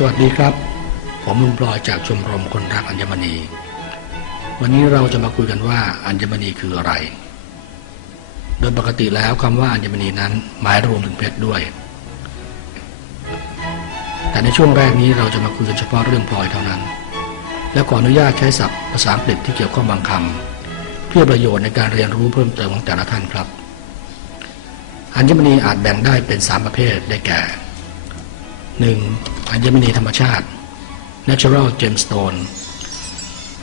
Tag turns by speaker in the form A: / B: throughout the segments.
A: สวัสดีครับ ผมลุงพลอยจากชมรมคนรักอัญมณี วันนี้เราจะมาคุยกันว่าอัญมณีคืออะไร โดยปกติแล้วคำว่าอัญมณีนั้นหมายรวมถึงเพชรด้วย แต่ในช่วงแรกนี้เราจะมาคุยกันเฉพาะเรื่องพลอยเท่านั้น และขออนุญาตใช้ศัพท์ภาษาอังกฤษที่เกี่ยวข้องบางคำเพื่อประโยชน์ในการเรียนรู้เพิ่มเติมของแต่ละท่านครับ อัญมณีอาจแบ่งได้เป็น3ประเภทได้แก่ 1. อัญมณีธรรมชาติ natural gemstone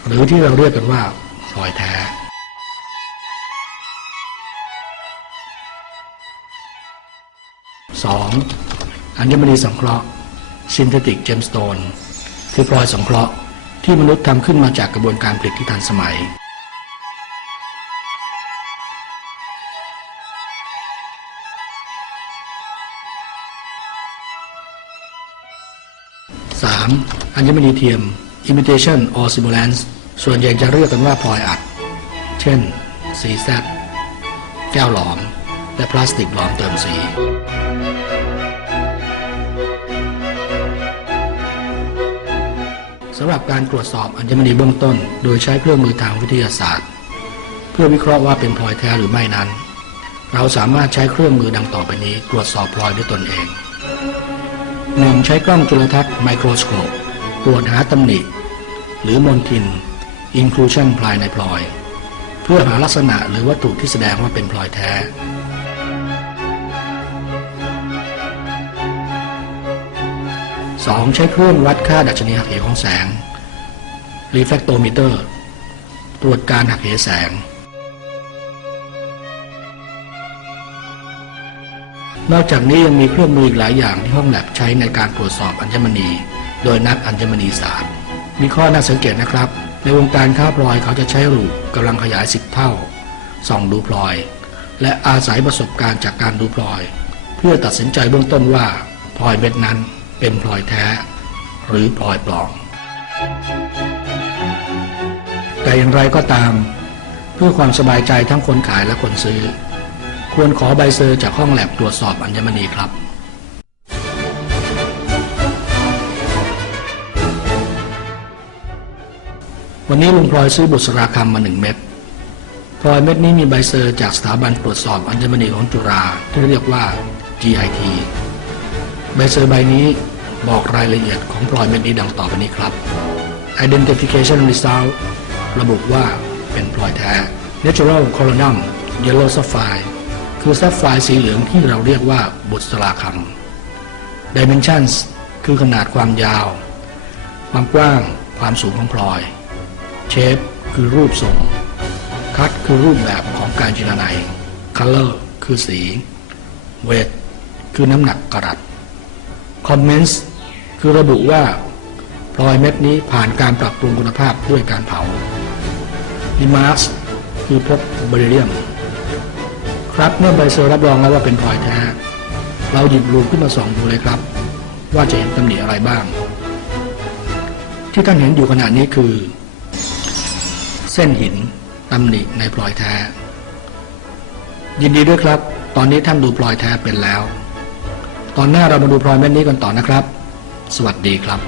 A: หรือที่เราเรียกกันว่าพลอยแท้ 2. อัญมณีสังเคราะห์ synthetic gemstone คือพลอยสังเคราะห์ที่มนุษย์ทำขึ้นมาจากกระบวนการผลิตที่ทันสมัย 3. อัญมณีเทียม imitation or simulance ส่วนใหญ่จะเรียกกันว่าพลอยอัด เช่นสีแซดแก้วหลอม และพลาสติกหลอมเติมสี สำหรับการตรวจสอบอัญมณีเบื้องต้น โดยใช้เครื่องมือทางวิทยาศาสตร์ เพื่อวิเคราะห์ว่าเป็นพลอยแท้หรือไม่นั้น เราสามารถใช้เครื่องมือดังต่อไปนี้ตรวจสอบพลอยด้วยตนเอง หนึ่งใช้กล้องจุลทรรศน์ไมโครสโคปตรวจหาตำหนิ หรือมลทิน inclusion ภายในพลอย เพื่อหาลักษณะหรือวัตถุที่แสดงว่าเป็นพลอยแท้ 2. ใช้เครื่องวัดค่าดัชนีหักเหของแสง refractometer ตรวจการหักเหแสง นอกจากนี้ยังมีเครื่องมืออีกหลายอย่างที่ห้องแลบใช้ในการตรวจสอบอัญมณี โดยนักอัญมณีศาสตร์ มีข้อน่าสังเกตนะครับ ในวงการค้าพลอยเขาจะใช้รูปกำลังขยายสิบเท่าส่องดูพลอย และอาศัยประสบการณ์จากการดูพลอย เพื่อตัดสินใจเบื้องต้นว่าพลอยเม็ดนั้นเป็นพลอยแท้ หรือพลอยปลอมแต่อย่างไรก็ตาม เพื่อความสบายใจทั้งคนขายและคนซื้อ ควรขอใบเซอร์จากห้องแลบตรวจสอบอัญมณีครับวันนี้ลุงพลอยซื้อบุษราคำมาหนึ่งเม็ดพลอยเม็ดนี้มีใบเซอร์จากสถาบันตรวจสอบอัญมณีของจุฬาที่เรียกว่า GIT ใบเซอร์ใบนี้บอกรายละเอียดของพลอยเม็ดนี้ดังต่อไปนี้ครับ Identification Result ระบุว่าเป็นพลอยแท้ Natural Corundum Yellow Sapphire คือซัฟไฟร์สีเหลืองที่เราเรียกว่าบุษราคำ Dimensions คือขนาดความยาว ความกว้าง ความสูงของพลอย Shape คือรูปทรง Cut คือรูปแบบของการจินนัย Color คือสี Weight คือน้ำหนักกรัต Comments คือระบุว่าพลอยเม็ดนี้ผ่านการปรับปรุงคุณภาพด้วยการเผา Remarks คือพบเบริเลียม ครับเมื่อใบเซอร์รับรองแล้วว่าเป็นพลอยแท้ เราหยิบรูปขึ้นมาส่องดูเลยครับ ว่าจะเห็นตำหนิอะไรบ้าง ที่ท่านเห็นอยู่ขณะนี้คือ เส้นหินตำหนิในพลอยแท้ ยินดีด้วยครับ ตอนนี้ท่านดูพลอยแท้เป็นแล้ว ตอนหน้าเรามาดูพลอยเม็ดนี้กันต่อนะครับ สวัสดีครับ